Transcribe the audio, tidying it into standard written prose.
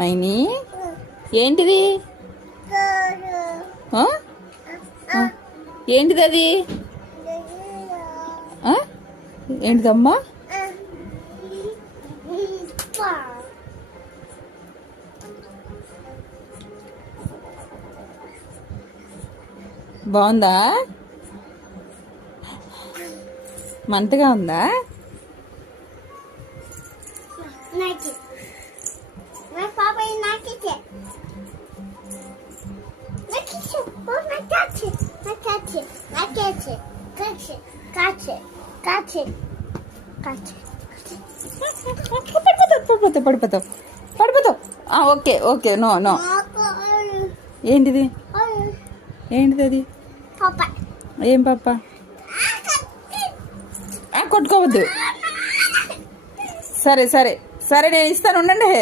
మైని ఏంటిది? ఏంటిది అది? ఏంటిదమ్మా? బాగుందా? మంటగా ఉందా? పడిపోతావు. Okay okay. No no. ఏంటిది? ఏంటిది అది? ఏం పాప? కొట్టుకోవద్దు. సరే సరే సరే, నేను ఇస్తాను, ఉండండి.